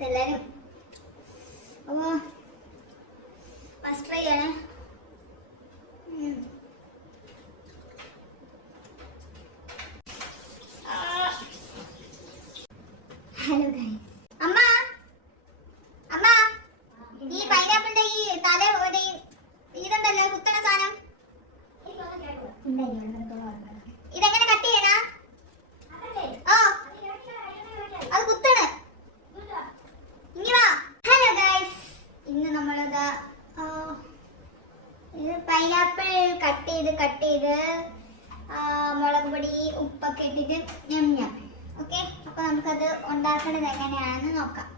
Guys എല്ലാവരും. അപ്പോൾ first try ആണ്. Hello guys. അമ്മ അമ്മ ഈ പൈനാപ്പിളിന്റെ ഈ തല ഇതുണ്ടല്ലോ കുത്തണ സാധനം ഇതെങ്ങനെ കട്ട് ചെയ്യണ? ഓ അത് കുത്തണ്. ഇനി വാ. ഹലോ ഗൈസ്, ഇന്ന് നമ്മളിതാ ഇത് പൈനാപ്പിൾ കട്ട് ചെയ്ത് മുളക് പൊടി ഉപ്പൊക്കെ ഇട്ടിട്ട് ഞം. ഓക്കെ, അപ്പൊ നമുക്കത് ഉണ്ടാക്കേണ്ടത് എങ്ങനെയാണെന്ന് നോക്കാം.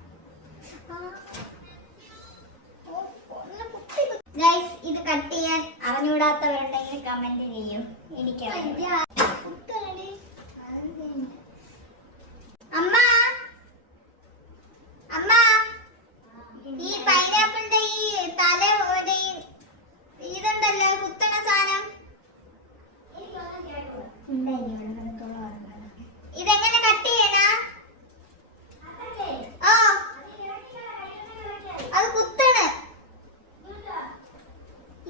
ഗൈസ്, ഇത് കട്ട് ചെയ്യാൻ അറിഞ്ഞുകൂടാത്തവരുണ്ടെങ്കിൽ കമന്റ് ചെയ്യും. എനിക്ക് അമ്മ അമ്മ ഈ പൈനാപ്പിളിന്റെ ഈ തല ഇതുണ്ടല്ലോ കുത്തണ സാധനം ഇതെങ്ങനെ കട്ട് ചെയ്യണ? ഓ അത് കുത്തണ്.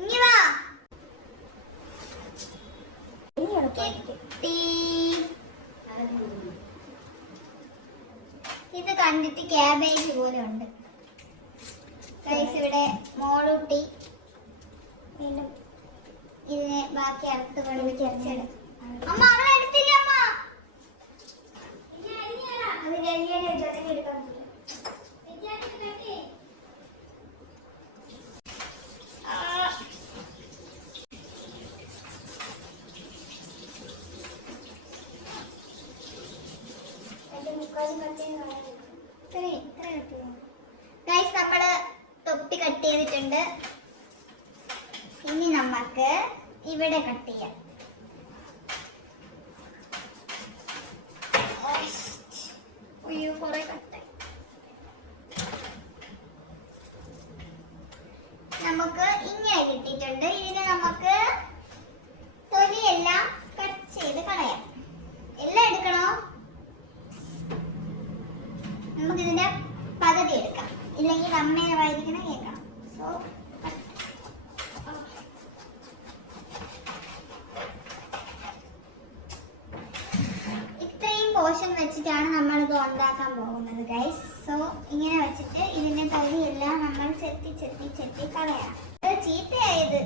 ഇനി വാ. ഇത് കണ്ടിട്ട് ക്യാബേജ് പോലെ ഉണ്ട് ഗൈസ്. ഇവിടെ മോളൂട്ടി വീണ്ടും ഇതിനെ ബാക്കി അറുത്ത് കൊണ്ട് ചെറിച്ചെടുക്കും. അമ്മ അവളെ എടുത്തില്ല. അമ്മ അത് എടുക്കാൻ ഗൈസ്, നമ്മള് തൊപ്പി കട്ട് ചെയ്തിട്ടുണ്ട്. ഇനി നമുക്ക് ഇവിടെ കട്ട് ചെയ്യാം. അയ്യോ, കുറെ കട്ടായി. നമുക്ക് ഇങ്ങനെ കിട്ടിയിട്ടുണ്ട്. ഇതിന് നമുക്ക് തൊലിയെല്ലാം കട്ട് ചെയ്ത് കളയാം. എല്ലാം എടുക്കണോ? നമുക്കിതിന്റെ പകുതി എടുക്കാം, ഇല്ലെങ്കിൽ അമ്മേനെ വായിരിക്കണം കേൾക്കണം. സോ ഇത്രയും പോർഷൻ വെച്ചിട്ടാണ് നമ്മളിത് ഉണ്ടാക്കാൻ പോകുന്നത് ഗൈസ്. സോ ഇങ്ങനെ വെച്ചിട്ട് ഇതിന്റെ തൊലിയെല്ലാം നമ്മൾ ചെത്തി കളയാം. ചീത്തയായത്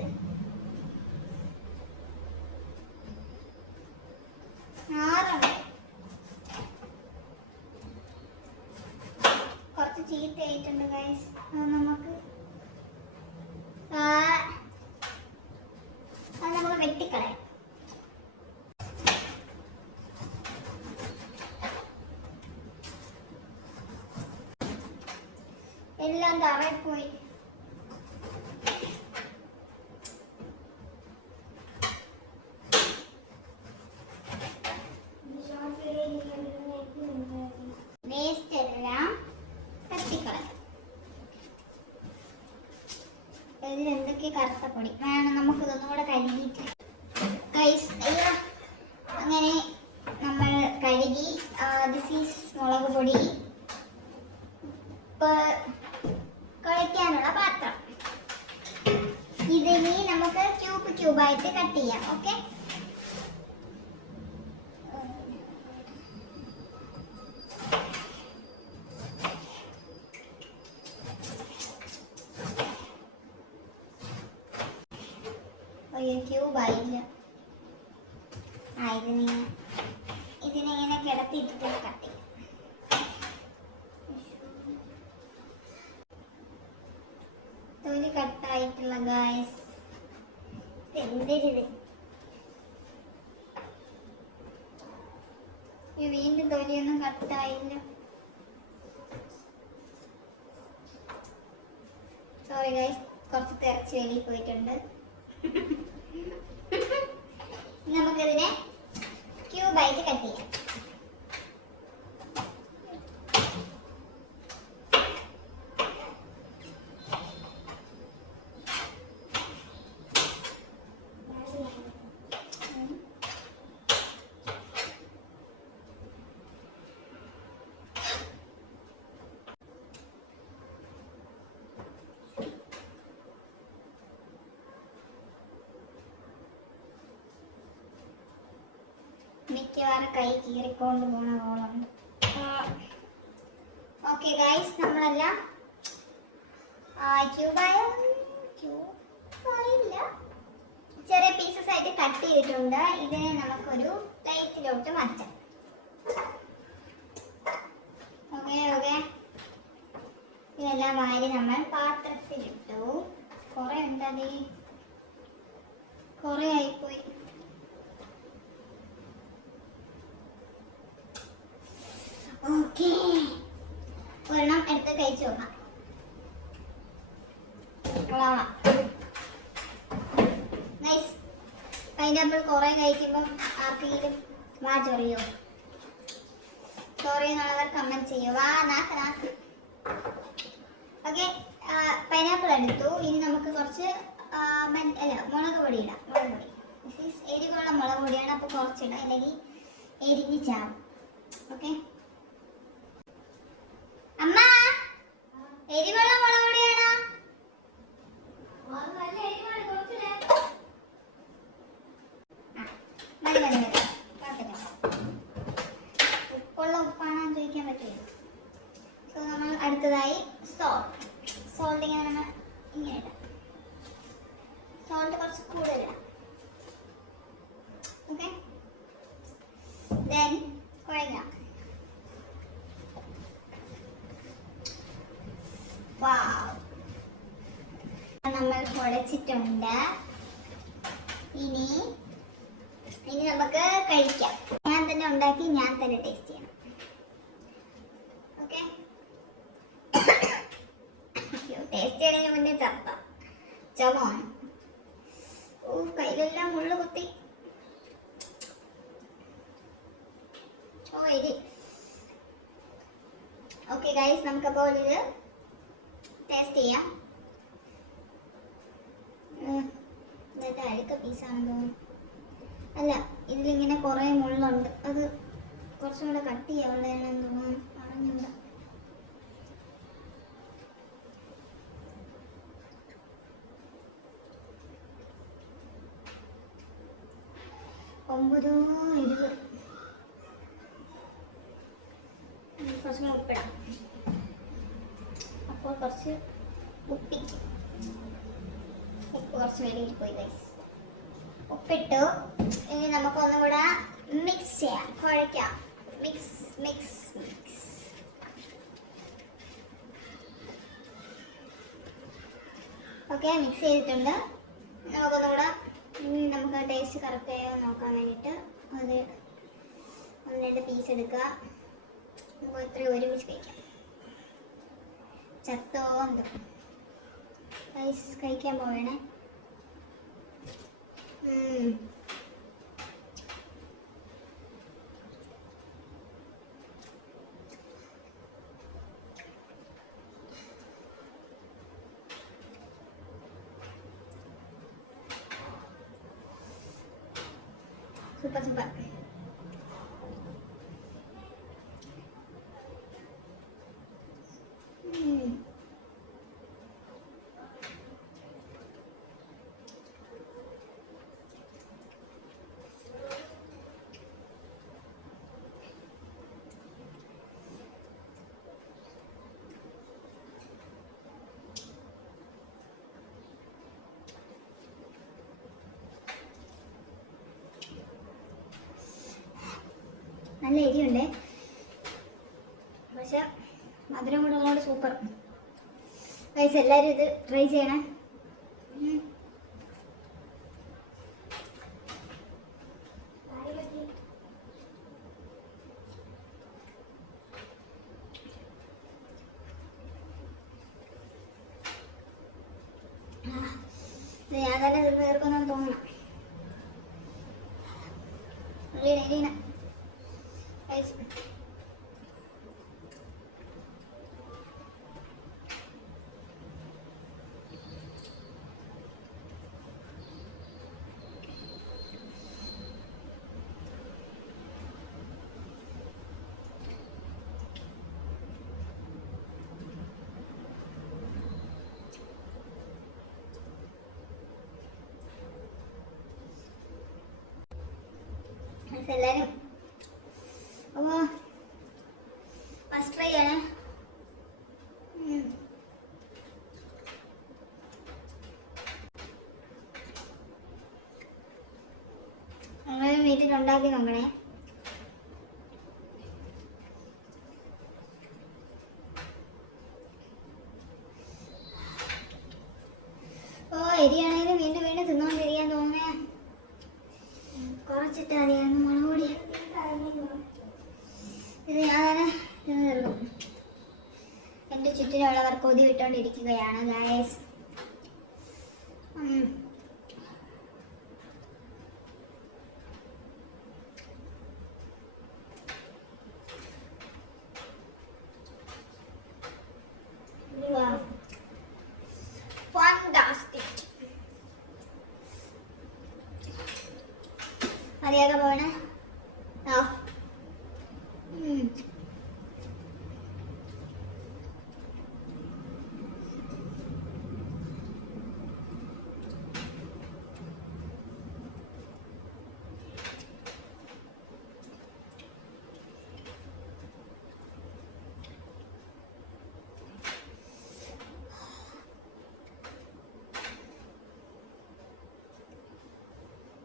കുറച്ച് ചീത്തയായിട്ടുണ്ട് ഗൈസ്. നമുക്ക് വെട്ടിക്കളയാം. എല്ലാം തറയിൽ പോയി. വേസ്റ്റ് എല്ലാം കത്തിക്കളയാം. ഇതിൽ എന്തൊക്കെ കറുത്ത പൊടി വേണം, നമുക്ക് ഇതൊന്നും കൂടെ കഴുകിയിട്ട് ഗൈസ്. അയ്യോ, അങ്ങനെ നമ്മൾ കഴുകി. ദിസ് ഈസ് മുളക് പൊടി, കഴിക്കാനുള്ള പാത്രം. ഇതിനി നമുക്ക് ക്യൂബായിട്ട് കട്ട് ചെയ്യാം. ഓക്കെ, ക്യൂബായില്ല. ഇതിനെങ്ങനെ കിടത്തിയിട്ടിട്ട് കട്ട് ചെയ്യാം. തൊലി കട്ടായിട്ടുള്ള ഗൈസ്. എന്തൊരിത്, വീണ്ടും തൊലിയൊന്നും കട്ടായില്ല. സോറി ഗൈസ്, കുറച്ച് തിരച്ച് വെളിയിൽ പോയിട്ടുണ്ട്. നമുക്കിതിനെ ക്യൂബായിട്ട് കട്ട് ചെയ്യാം. മിക്കവാറും കൈ കീറിക്കൊണ്ട് പോണ റോളുണ്ട്. ഓക്കെ ഗൈസ്, നമ്മളെല്ലാം ക്യൂബായില്ല, ചെറിയ പീസസ് ആയിട്ട് കട്ട് ചെയ്തിട്ടുണ്ട്. ഇതിനെ നമുക്കൊരു പ്ലേറ്റിലോട്ട് മാറ്റാം. ഓക്കെ ഓക്കെ, ഇതെല്ലാം വാരി നമ്മൾ പാത്രത്തിലിട്ടു. കുറെ ഉണ്ടതേ, കുറെ ആയിപ്പോയി. ഓക്കെ, ഒരെണ്ണം എടുത്ത് കഴിച്ചു നോക്കാം. നൈസ്. പൈനാപ്പിൾ കുറെ കഴിക്കുമ്പം ആർക്കെങ്കിലും വാ ചൊറിയോ? സോറി എന്നുള്ളവർ കമന്റ് ചെയ്യോ. വാ നാക്ക് നാക്ക്. ഓക്കെ, പൈനാപ്പിൾ എടുത്തു. ഇനി നമുക്ക് കുറച്ച് മുളക് പൊടി ഇടാം. മുളക് പൊടി, എരിവുള്ള മുളക് പൊടിയാണ്, അപ്പോൾ കുറച്ചിടാം, അല്ലെങ്കിൽ എരിഞ്ഞ് ചാവും. ഓക്കെ, അമ്മ എരിവുള്ള മുളക് പൊടിയാണോ? മതി മതി മതി, ഉപ്പുള്ള ഉപ്പാണോ ചോദിക്കാൻ പറ്റില്ല. സോ നമ്മൾ അടുത്തതായി സോൾട്ട് ഇങ്ങനെ നമ്മൾ ഇങ്ങനെ ഇടാം. സോൾട്ട് കുറച്ച് കൂടുതലിടാം. Okay, then കുഴക്കാം. നമ്മൾ കുഴച്ചിട്ടുണ്ട്. ഇനി നമുക്ക് കഴിക്കാം. ഞാൻ തന്നെ ഉണ്ടാക്കി, ഞാൻ തന്നെ ടേസ്റ്റ് ചെയ്യണം. ഓക്കെ, ടേസ്റ്റ് ചെയ്യുന്നതിന് മുന്നേ ചമോൻ. ഓ, കയ്യിലെല്ലാം മുള്ളു കുത്തി. ഓ എരി. ഓക്കെ ഗൈസ്, നമുക്കപ്പോൾ ഇത് ടേസ്റ്റ് ചെയ്യാം. ഇതൊക്കെ അഴുക്ക പീസാണെന്ന് തോന്നുന്നു. അല്ല, ഇതിലിങ്ങനെ കുറേ മുള്ളുണ്ട്. അത് കുറച്ചും കൂടെ കട്ട് ചെയ്യാനുള്ളതാണെന്ന് തോന്നുന്നു. അറിഞ്ഞൂടാ. ഒമ്പതോ എരിവ്. കുറച്ചും കൂടെ ഉപ്പിടാം. അപ്പോൾ കുറച്ച് ഉപ്പിക്കും. ഉപ്പ് കുറച്ച് വേണ്ടി പോയി ഗൈസ്. ഉപ്പിട്ടു. ഇനി നമുക്ക് ഒന്നും കൂടെ മിക്സ് ചെയ്യാം, കുഴയ്ക്കാം. Mix mix mix. Okay, mix ചെയ്തിട്ടുണ്ട്. നമുക്കൊന്നും കൂടെ നമുക്ക് ടേസ്റ്റ് കറക്റ്റ് ആയോ നോക്കാൻ വേണ്ടിയിട്ട് അത് 1-2 പീസ് എടുക്കുക. നമുക്ക് ഇത്രയും ഒരുമിച്ച് കഴിക്കാം. ചത്തോ എന്തോ ഗൈസ്, കഴിക്കാൻ പോവേണേ. Super super. നല്ല എരിയുണ്ടേ, പക്ഷെ മധുരം കൂടെ ഉള്ളതുകൊണ്ട് സൂപ്പർ. ഗൈസ്, എല്ലാവരും ഇത് ട്രൈ ചെയ്യണേ. ഞാൻ തന്നെ തീർക്കുന്നെന്ന് തോന്നണം. എല്ലാവരും അപ്പോൾ ഫസ്റ്റ് ട്രൈ ആണ്. നിങ്ങൾ വീട്ടിലുണ്ടാക്കി നോക്കണേ. എരിയാണെങ്കിലും വീണ്ടും വീണ്ടും തിന്നുകൊണ്ടിരിക്കാൻ തോന്നേ. കുറച്ചിട്ട് അറിയാമെന്ന് മുളക് പൊടി. ഇത് ഞാൻ തിന്നുള്ളൂ. എൻ്റെ ചുറ്റിനുള്ളവർ കൊതി വിട്ടുകൊണ്ടിരിക്കുകയാണ് ഗായ്സ്. ഫാന്റാസ്റ്റിക്. അറിയാതെ പോണേ.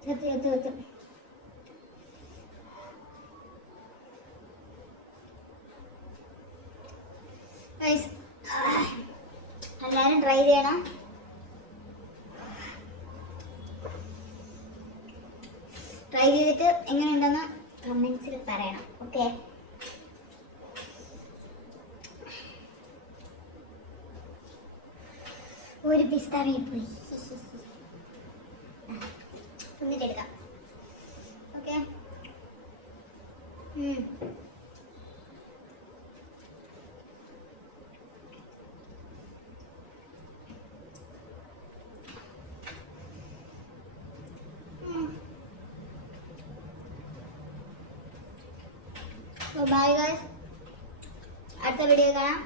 സത്യം എല്ലാവരും ട്രൈ ചെയ്യണം. ട്രൈ ചെയ്തിട്ട് എങ്ങനെയുണ്ടെന്ന് കമൻസിൽ പറയണം. ഓക്കെ, ഒരു പിസ്ത പോയി എടുക്കാം. Okay, bye guys. അടുത്ത വീഡിയോ കാണാം.